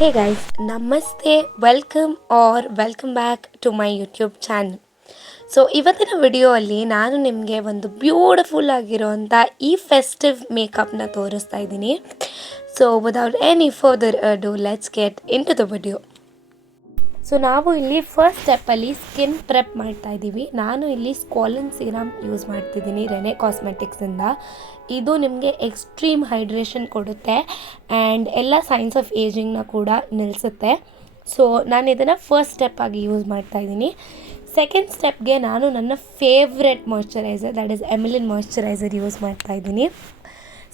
Hey guys, Namaste, welcome back to my YouTube channel. So ಇವತ್ತಿನ ವಿಡಿಯೋಲ್ಲಿ ನಾನು ನಿಮಗೆ ಒಂದು ಬ್ಯೂಟಿಫುಲ್ ಆಗಿರೋಂಥ ಈ ಫೆಸ್ಟಿವ್ ಮೇಕಪ್ನ ತೋರಿಸ್ತಾ ಇದ್ದೀನಿ. So without any further do let's get into the video. So ನಾವು ಇಲ್ಲಿ ಫಸ್ಟ್ ಸ್ಟೆಪ್ಪಲ್ಲಿ ಸ್ಕಿನ್ ಪ್ರೆಪ್ ಮಾಡ್ತಾ ಇದ್ದೀವಿ. ನಾನು ಇಲ್ಲಿ ಸ್ಕ್ವಾಲನ್ ಸೀರಮ್ ಯೂಸ್ ಮಾಡ್ತಿದ್ದೀನಿ ರೆನೆ ಕಾಸ್ಮೆಟಿಕ್ಸಿಂದ. ಇದು ನಿಮಗೆ ಎಕ್ಸ್ಟ್ರೀಮ್ ಹೈಡ್ರೇಷನ್ ಕೊಡುತ್ತೆ ಆ್ಯಂಡ್ ಎಲ್ಲ ಸೈನ್ಸ್ ಆಫ್ ಏಜಿಂಗ್ನ ಕೂಡ ನಿಲ್ಲಿಸುತ್ತೆ. ಸೊ ನಾನು ಇದನ್ನು ಫಸ್ಟ್ ಸ್ಟೆಪ್ ಆಗಿ ಯೂಸ್ ಮಾಡ್ತಾಯಿದ್ದೀನಿ. ಸೆಕೆಂಡ್ ಸ್ಟೆಪ್ಗೆ ನಾನು ನನ್ನ favourite moisturiser that is Emilin moisturiser use ಮಾಡ್ತಾಯಿದ್ದೀನಿ.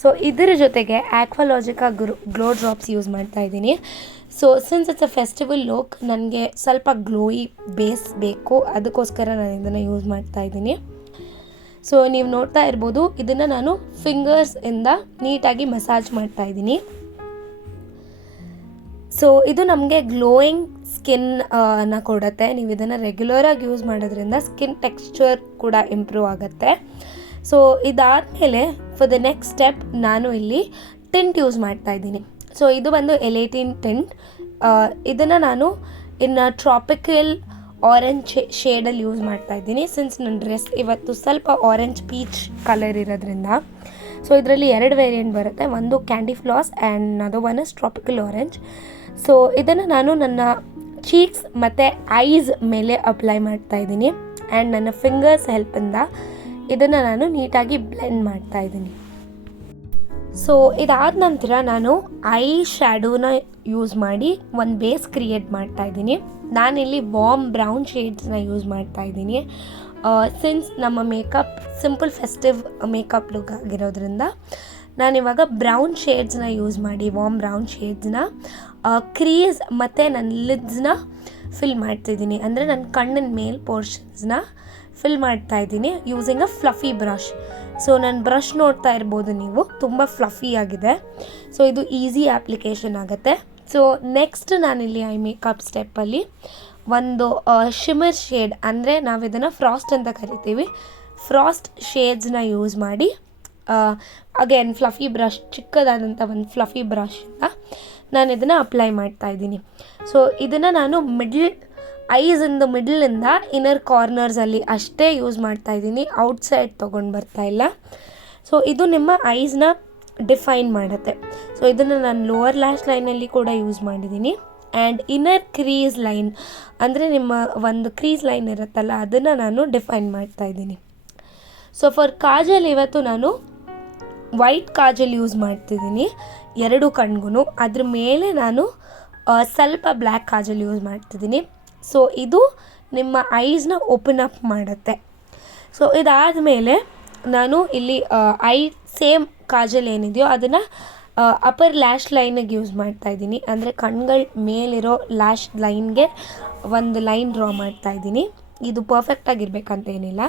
ಸೊ ಇದರ ಜೊತೆಗೆ ಆಕ್ವಾಲಾಜಿಕಾ ಗ್ಲೋ ಡ್ರಾಪ್ಸ್ ಯೂಸ್ ಮಾಡ್ತಾಯಿದ್ದೀನಿ. So since it's a festival look, ನನಗೆ ಸ್ವಲ್ಪ ಗ್ಲೋಯಿ ಬೇಸ್ ಬೇಕು, ಅದಕ್ಕೋಸ್ಕರ ನಾನು ಇದನ್ನು ಯೂಸ್ ಮಾಡ್ತಾಯಿದ್ದೀನಿ. ಸೊ ನೀವು ನೋಡ್ತಾ ಇರ್ಬೋದು, ಇದನ್ನು ನಾನು ಫಿಂಗರ್ಸಿಂದ ನೀಟಾಗಿ ಮಸಾಜ್ ಮಾಡ್ತಾಯಿದ್ದೀನಿ. ಸೊ ಇದು ನಮಗೆ ಗ್ಲೋಯಿಂಗ್ ಸ್ಕಿನ್ ನ ಕೊಡುತ್ತೆ. ನೀವು ಇದನ್ನು ರೆಗ್ಯುಲರಾಗಿ ಯೂಸ್ ಮಾಡೋದ್ರಿಂದ ಸ್ಕಿನ್ ಟೆಕ್ಸ್ಚರ್ ಕೂಡ ಇಂಪ್ರೂವ್ ಆಗುತ್ತೆ. ಸೊ ಇದಾದಮೇಲೆ ಫಾರ್ ದ ನೆಕ್ಸ್ಟ್ ಸ್ಟೆಪ್ ನಾನು ಇಲ್ಲಿ ಟಿಂಟ್ ಯೂಸ್ ಮಾಡ್ತಾಯಿದ್ದೀನಿ. ಸೊ ಇದು ಬಂದು ಎಲೇಟಿನ್ ಟಿಂಟ್. ಇದನ್ನು ನಾನು ಇನ್ನು ಟ್ರಾಪಿಕಲ್ ಆರೆಂಜ್ ಶೇಡಲ್ಲಿ ಯೂಸ್ ಮಾಡ್ತಾಯಿದ್ದೀನಿ. ಸಿನ್ಸ್ ನನ್ನ ಡ್ರೆಸ್ ಇವತ್ತು ಸ್ವಲ್ಪ ಆರೆಂಜ್ ಪೀಚ್ ಕಲರ್ ಇರೋದ್ರಿಂದ. ಸೊ ಇದರಲ್ಲಿ 2 ವೇರಿಯಂಟ್ ಬರುತ್ತೆ, ಒಂದು ಕ್ಯಾಂಡಿ ಫ್ಲಾಸ್ ಆ್ಯಂಡ್ ಅದು one is tropical orange. So ಇದನ್ನು ನಾನು ನನ್ನ ಚೀಕ್ಸ್ ಮತ್ತು ಐಸ್ ಮೇಲೆ ಅಪ್ಲೈ ಮಾಡ್ತಾಯಿದ್ದೀನಿ ಆ್ಯಂಡ್ ನನ್ನ ಫಿಂಗರ್ಸ್ ಹೆಲ್ಪಿಂದ ಇದನ್ನು ನಾನು ನೀಟಾಗಿ ಬ್ಲೆಂಡ್ ಮಾಡ್ತಾಯಿದ್ದೀನಿ. ಸೊ ಇದಾದ ನಂತರ ನಾನು ಐ ಶ್ಯಾಡೋನ ಯೂಸ್ ಮಾಡಿ ಒಂದು ಬೇಸ್ ಕ್ರಿಯೇಟ್ ಮಾಡ್ತಾಯಿದ್ದೀನಿ. ನಾನಿಲ್ಲಿ ವಾರ್ಮ್ ಬ್ರೌನ್ ಶೇಡ್ಸ್ನ ಯೂಸ್ ಮಾಡ್ತಾಯಿದ್ದೀನಿ. ಸಿನ್ಸ್ ನಮ್ಮ makeup simple festive makeup look ಆಗಿರೋದ್ರಿಂದ ನಾನಿವಾಗ ಬ್ರೌನ್ ಶೇಡ್ಸ್ನ ಯೂಸ್ ಮಾಡಿ ವಾರ್ಮ್ ಬ್ರೌನ್ ಶೇಡ್ಸ್ನ ಕ್ರೀಸ್ ಮತ್ತು ನನ್ನ ಲಿಡ್ಸ್ನ ಫಿಲ್ ಮಾಡ್ತಿದ್ದೀನಿ. ಅಂದರೆ ನನ್ನ ಕಣ್ಣಿನ ಮೇಲ್ ಪೋರ್ಷನ್ಸ್ನ ಫಿಲ್ ಮಾಡ್ತಾಯಿದ್ದೀನಿ using a fluffy brush. So ನನ್ನ ಬ್ರಷ್ ನೋಡ್ತಾ ಇರ್ಬೋದು ನೀವು, ತುಂಬ ಫ್ಲಫಿ ಆಗಿದೆ. ಸೊ ಇದು ಈಸಿ ಅಪ್ಲಿಕೇಶನ್ ಆಗುತ್ತೆ. ಸೊ ನೆಕ್ಸ್ಟ್ ನಾನಿಲ್ಲಿ ಐ ಮೇಕಪ್ ಸ್ಟೆಪ್ಪಲ್ಲಿ ಒಂದು ಶಿಮರ್ ಶೇಡ್, ಅಂದರೆ ನಾವು ಇದನ್ನು ಫ್ರಾಸ್ಟ್ ಅಂತ ಕರಿತೀವಿ, ಫ್ರಾಸ್ಟ್ ಶೇಡ್ಸ್ನ ಯೂಸ್ ಮಾಡಿ ಅಗೇನ್ ಫ್ಲಫಿ ಬ್ರಷ್, ಚಿಕ್ಕದಾದಂಥ ಒಂದು ಫ್ಲಫಿ ಬ್ರಷಿಂದ ನಾನು ಇದನ್ನು ಅಪ್ಲೈ ಮಾಡ್ತಾಯಿದ್ದೀನಿ. ಸೊ ಇದನ್ನು ನಾನು ಐಸಿಂದ ಮಿಡ್ಲಿಂದ ಇನ್ನರ್ ಕಾರ್ನರ್ಸಲ್ಲಿ ಅಷ್ಟೇ ಯೂಸ್ ಮಾಡ್ತಾಯಿದ್ದೀನಿ, ಔಟ್ಸೈಡ್ ತೊಗೊಂಡು ಬರ್ತಾಯಿಲ್ಲ. ಸೊ ಇದು ನಿಮ್ಮ ಐಸ್ನ ಡಿಫೈನ್ ಮಾಡುತ್ತೆ. ಸೊ ಇದನ್ನು ನಾನು ಲೋವರ್ ಲ್ಯಾಶ್ ಲೈನಲ್ಲಿ ಕೂಡ ಯೂಸ್ ಮಾಡಿದ್ದೀನಿ ಆ್ಯಂಡ್ ಇನ್ನರ್ ಕ್ರೀಸ್ ಲೈನ್, ಅಂದರೆ ನಿಮ್ಮ ಒಂದು ಕ್ರೀಸ್ ಲೈನ್ ಇರುತ್ತಲ್ಲ, ಅದನ್ನು ನಾನು ಡಿಫೈನ್ ಮಾಡ್ತಾಯಿದ್ದೀನಿ. ಸೊ ಫಾರ್ ಕಾಜಲ್ ಇವತ್ತು ನಾನು ವೈಟ್ ಕಾಜಲ್ ಯೂಸ್ ಮಾಡ್ತಿದ್ದೀನಿ 2 ಕಣ್ಗೂ. ಅದ್ರ ಮೇಲೆ ನಾನು ಸ್ವಲ್ಪ ಬ್ಲ್ಯಾಕ್ ಕಾಜಲ್ ಯೂಸ್ ಮಾಡ್ತಿದ್ದೀನಿ. ಸೊ ಇದು ನಿಮ್ಮ ಐಸ್ನ ಓಪನ್ ಅಪ್ ಮಾಡುತ್ತೆ. ಸೊ ಇದಾದಮೇಲೆ ನಾನು ಇಲ್ಲಿ ಸೇಮ್ ಕಾಜಲ್ ಏನಿದೆಯೋ ಅದನ್ನು ಅಪ್ಪರ್ ಲ್ಯಾಶ್ ಲೈನಿಗೆ ಯೂಸ್ ಮಾಡ್ತಾಯಿದ್ದೀನಿ. ಅಂದರೆ ಕಣ್ಗಳ ಮೇಲಿರೋ ಲ್ಯಾಶ್ ಲೈನ್ಗೆ ಒಂದು ಲೈನ್ ಡ್ರಾ ಮಾಡ್ತಾಯಿದ್ದೀನಿ. ಇದು ಪರ್ಫೆಕ್ಟಾಗಿರ್ಬೇಕಂತ ಏನಿಲ್ಲ.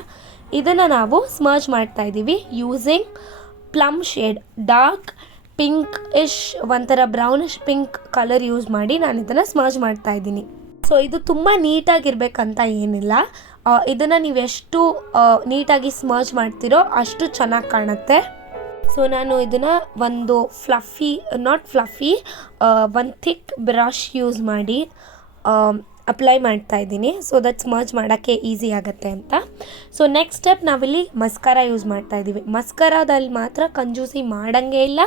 ಇದನ್ನು ನಾವು ಸ್ಮರ್ಜ್ ಮಾಡ್ತಾಯಿದ್ದೀವಿ using plum shade, dark pinkish, ಒಂಥರ ಬ್ರೌನಿಶ್ ಪಿಂಕ್ ಕಲರ್ ಯೂಸ್ ಮಾಡಿ ನಾನು ಇದನ್ನು ಸ್ಮರ್ಜ್ ಮಾಡ್ತಾಯಿದ್ದೀನಿ. ಸೊ ಇದು ತುಂಬ ನೀಟಾಗಿರ್ಬೇಕಂತ ಏನಿಲ್ಲ, ಇದನ್ನು ನೀವು ಎಷ್ಟು ನೀಟಾಗಿ ಸ್ಮರ್ಜ್ ಮಾಡ್ತೀರೋ ಅಷ್ಟು ಚೆನ್ನಾಗಿ ಕಾಣುತ್ತೆ. ಸೊ ನಾನು ಇದನ್ನು ಒಂದು ಒಂದು ಥಿಕ್ ಬ್ರಷ್ ಯೂಸ್ ಮಾಡಿ ಅಪ್ಲೈ ಮಾಡ್ತಾಯಿದ್ದೀನಿ. ಸೊ ದಟ್ ಸ್ಮರ್ಜ್ ಮಾಡೋಕ್ಕೆ ಈಸಿ ಆಗುತ್ತೆ ಅಂತ. ಸೊ ನೆಕ್ಸ್ಟ್ ಸ್ಟೆಪ್ ನಾವಿಲ್ಲಿ ಮಸ್ಕರ ಯೂಸ್ ಮಾಡ್ತಾಯಿದ್ದೀವಿ. ಮಸ್ಕರದಲ್ಲಿ ಮಾತ್ರ ಕಂಜೂಸಿ ಮಾಡೋಂಗೇ ಇಲ್ಲ,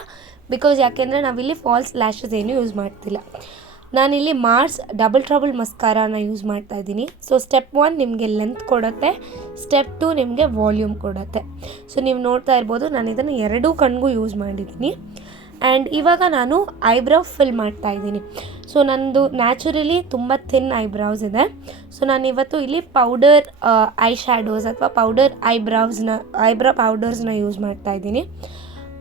ಬಿಕಾಸ್ ಯಾಕೆಂದರೆ ನಾವಿಲ್ಲಿ ಫಾಲ್ಸ್ ಲ್ಯಾಶಸ್ ಏನು ಯೂಸ್ ಮಾಡ್ತಿಲ್ಲ. ನಾನಿಲ್ಲಿ ಮಾರ್ಸ್ ಡಬಲ್ ಟ್ರಬಲ್ ಮಸ್ಕಾರಾನ ಯೂಸ್ ಮಾಡ್ತಾಯಿದ್ದೀನಿ. ಸೊ ಸ್ಟೆಪ್ 1 ನಿಮಗೆ ಲೆಂತ್ ಕೊಡುತ್ತೆ, ಸ್ಟೆಪ್ 2 ನಿಮಗೆ ವಾಲ್ಯೂಮ್ ಕೊಡುತ್ತೆ. ಸೊ ನೀವು ನೋಡ್ತಾ ಇರ್ಬೋದು, ನಾನು ಇದನ್ನು 2 ಕಣ್ಗೂ ಯೂಸ್ ಮಾಡಿದ್ದೀನಿ. ಆ್ಯಂಡ್ ಇವಾಗ ನಾನು ಐಬ್ರೋ ಫಿಲ್ ಮಾಡ್ತಾಯಿದ್ದೀನಿ. ಸೊ ನನ್ನದು ನ್ಯಾಚುರಲಿ ತುಂಬ ಥಿನ್ ಐಬ್ರೌಸ್ ಇದೆ. ಸೊ ನಾನಿವತ್ತು ಇಲ್ಲಿ ಪೌಡರ್ ಐ ಶ್ಯಾಡೋಸ್ ಅಥವಾ ಪೌಡರ್ ಐಬ್ರೋ ಪೌಡರ್ಸ್ನ ಯೂಸ್ ಮಾಡ್ತಾಯಿದ್ದೀನಿ.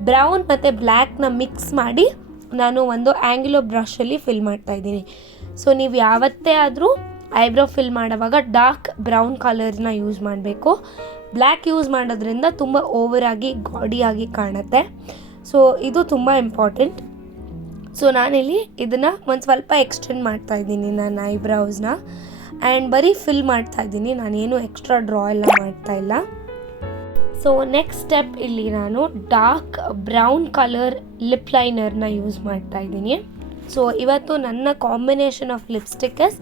ಬ್ರೌನ್ ಮತ್ತು ಬ್ಲ್ಯಾಕ್ನ ಮಿಕ್ಸ್ ಮಾಡಿ ನಾನು ಒಂದು ಆ್ಯಂಗ್ಯುಲರ್ ಬ್ರಷಲ್ಲಿ ಫಿಲ್ ಮಾಡ್ತಾಯಿದ್ದೀನಿ. ಸೊ ನೀವು ಯಾವತ್ತೇ ಆದರೂ ಐಬ್ರೋ ಫಿಲ್ ಮಾಡುವಾಗ ಡಾರ್ಕ್ ಬ್ರೌನ್ ಕಲರ್ನ ಯೂಸ್ ಮಾಡಬೇಕು. ಬ್ಲ್ಯಾಕ್ ಯೂಸ್ ಮಾಡೋದ್ರಿಂದ ತುಂಬ ಓವರಾಗಿ ಗಾಡಿಯಾಗಿ ಕಾಣುತ್ತೆ. ಸೊ ಇದು ತುಂಬ ಇಂಪಾರ್ಟೆಂಟ್. ಸೊ ನಾನಿಲ್ಲಿ ಇದನ್ನು ಒಂದು ಸ್ವಲ್ಪ ಎಕ್ಸ್ಟೆಂಡ್ ಮಾಡ್ತಾಯಿದ್ದೀನಿ ನನ್ನ ಐಬ್ರೌಸ್ನ ಆ್ಯಂಡ್ ಬರೀ ಫಿಲ್ ಮಾಡ್ತಾಯಿದ್ದೀನಿ, ನಾನೇನು ಎಕ್ಸ್ಟ್ರಾ ಡ್ರಾ ಎಲ್ಲ ಮಾಡ್ತಾಯಿಲ್ಲ. ಸೊ ನೆಕ್ಸ್ಟ್ ಸ್ಟೆಪ್ ಇಲ್ಲಿ ನಾನು ಡಾರ್ಕ್ ಬ್ರೌನ್ ಕಲರ್ ಲಿಪ್ ಲೈನರ್ನ ಯೂಸ್ ಮಾಡ್ತಾಯಿದ್ದೀನಿ. ಸೊ ಇವತ್ತು ನನ್ನ combination of lipstick is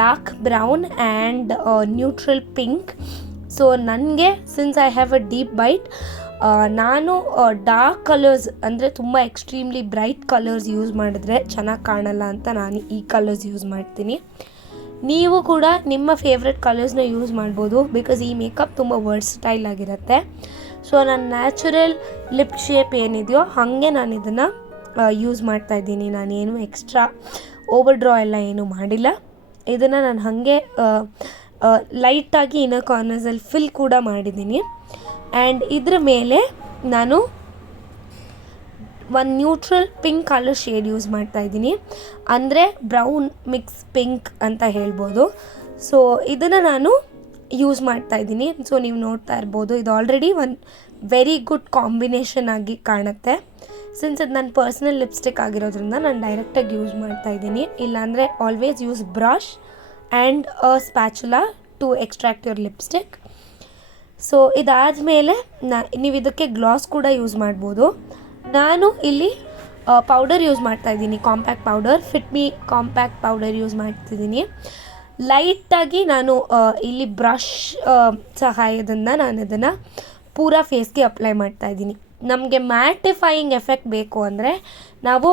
dark brown and neutral pink. So ನನಗೆ since I have a deep bite, ನಾನು ಡಾರ್ಕ್ ಕಲರ್ಸ್ ಅಂದರೆ ತುಂಬ ಎಕ್ಸ್ಟ್ರೀಮ್ಲಿ ಬ್ರೈಟ್ ಕಲರ್ಸ್ ಯೂಸ್ ಮಾಡಿದ್ರೆ ಚೆನ್ನಾಗಿ ಕಾಣಲ್ಲ ಅಂತ ನಾನು ಈ ಕಲರ್ಸ್ ಯೂಸ್ ಮಾಡ್ತೀನಿ. ನೀವು ಕೂಡ ನಿಮ್ಮ ಫೇವ್ರೆಟ್ ಕಲರ್ಸ್ನ ಯೂಸ್ ಮಾಡ್ಬೋದು, ಬಿಕಾಸ್ ಈ ಮೇಕಪ್ ತುಂಬ ವರ್ಸ್ಟೈಲ್ ಆಗಿರುತ್ತೆ. ಸೊ ನನ್ನ ನ್ಯಾಚುರಲ್ ಲಿಪ್ ಶೇಪ್ ಏನಿದೆಯೋ ಹಾಗೆ ನಾನು ಇದನ್ನು ಯೂಸ್ ಮಾಡ್ತಾಯಿದ್ದೀನಿ. ನಾನೇನು ಎಕ್ಸ್ಟ್ರಾ ಓವರ್ ಡ್ರಾ ಎಲ್ಲ ಏನೂ ಮಾಡಿಲ್ಲ. ಇದನ್ನು ನಾನು ಹಾಗೆ ಲೈಟಾಗಿ ಇನ್ನರ್ ಕಾರ್ನರ್ಸಲ್ಲಿ ಫಿಲ್ ಕೂಡ ಮಾಡಿದ್ದೀನಿ. ಆ್ಯಂಡ್ ಇದ್ರ ಮೇಲೆ ನಾನು ಒಂದು neutral pink colour shade use ಮಾಡ್ತಾಯಿದ್ದೀನಿ, ಅಂದರೆ ಬ್ರೌನ್ ಮಿಕ್ಸ್ ಪಿಂಕ್ ಅಂತ ಹೇಳ್ಬೋದು. ಸೊ ಇದನ್ನು ನಾನು ಯೂಸ್ ಮಾಡ್ತಾಯಿದ್ದೀನಿ. ಸೊ ನೀವು ನೋಡ್ತಾ ಇರ್ಬೋದು, ಇದು ಆಲ್ರೆಡಿ ಒಂದು ವೆರಿ ಗುಡ್ ಕಾಂಬಿನೇಷನ್ ಆಗಿ ಕಾಣುತ್ತೆ. ಸಿನ್ಸ್ ಇದು ನನ್ನ ಪರ್ಸ್ನಲ್ ಲಿಪ್ಸ್ಟಿಕ್ ಆಗಿರೋದ್ರಿಂದ ನಾನು ಡೈರೆಕ್ಟಾಗಿ ಯೂಸ್ ಮಾಡ್ತಾಯಿದ್ದೀನಿ. ಇಲ್ಲಾಂದರೆ always use brush and a spatula to extract your lipstick. So ಇದಾದಮೇಲೆ ನೀವು ಇದಕ್ಕೆ ಗ್ಲಾಸ್ ಕೂಡ ಯೂಸ್ ಮಾಡ್ಬೋದು. ನಾನು ಇಲ್ಲಿ ಪೌಡರ್ ಯೂಸ್ ಮಾಡ್ತಾಯಿದ್ದೀನಿ, compact powder, fit me compact powder use ಮಾಡ್ತಿದ್ದೀನಿ. ಲೈಟಾಗಿ ನಾನು ಇಲ್ಲಿ ಬ್ರಷ್ ಸಹಾಯದಿಂದ ನಾನು ಇದನ್ನು ಪೂರಾ ಫೇಸ್ಗೆ ಅಪ್ಲೈ ಮಾಡ್ತಾಯಿದ್ದೀನಿ. ನಮಗೆ ಮ್ಯಾಟಿಫೈಯಿಂಗ್ ಎಫೆಕ್ಟ್ ಬೇಕು ಅಂದರೆ ನಾವು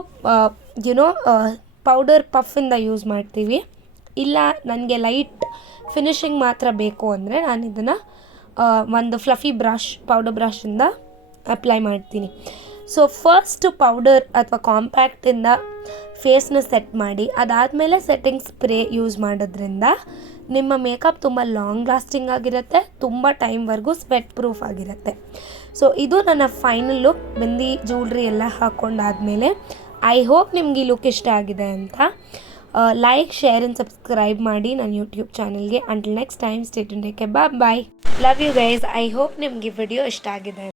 ಪೌಡರ್ ಪಫಿಂದ ಯೂಸ್ ಮಾಡ್ತೀವಿ. ಇಲ್ಲ ನನಗೆ ಲೈಟ್ ಫಿನಿಷಿಂಗ್ ಮಾತ್ರ ಬೇಕು ಅಂದರೆ ನಾನು ಇದನ್ನು ಒಂದು ಫ್ಲಫಿ ಬ್ರಷ್, ಪೌಡರ್ ಬ್ರಷಿಂದ ಅಪ್ಲೈ ಮಾಡ್ತೀನಿ. ಸೊ ಫಸ್ಟ್ ಪೌಡರ್ ಅಥವಾ ಕಾಂಪ್ಯಾಕ್ಟಿಂದ ಫೇಸ್ನ ಸೆಟ್ ಮಾಡಿ, ಅದಾದಮೇಲೆ ಸೆಟ್ಟಿಂಗ್ ಸ್ಪ್ರೇ ಯೂಸ್ ಮಾಡೋದ್ರಿಂದ ನಿಮ್ಮ ಮೇಕಪ್ ತುಂಬ ಲಾಂಗ್ ಲಾಸ್ಟಿಂಗ್ ಆಗಿರುತ್ತೆ, ತುಂಬ ಟೈಮ್ವರೆಗೂ ಸ್ವೆಟ್ ಪ್ರೂಫ್ ಆಗಿರುತ್ತೆ. ಸೊ ಇದು ನನ್ನ ಫೈನಲ್ ಲುಕ್. ಬಿಂದಿ ಜ್ಯುವೆಲ್ರಿ ಎಲ್ಲ ಹಾಕ್ಕೊಂಡಾದಮೇಲೆ ಐ ಹೋಪ್ ನಿಮ್ಗೆ ಈ ಲುಕ್ ಇಷ್ಟ ಆಗಿದೆ ಅಂತ. ಲೈಕ್, ಶೇರ್ ಆ್ಯಂಡ್ ಸಬ್ಸ್ಕ್ರೈಬ್ ಮಾಡಿ ನನ್ನ ಯೂಟ್ಯೂಬ್ ಚಾನಲ್ಗೆ. Until next time, stay tuned, take care, bye. Love you guys. I hope ನಿಮ್ಗೆ ವಿಡಿಯೋ ಇಷ್ಟ ಆಗಿದೆ.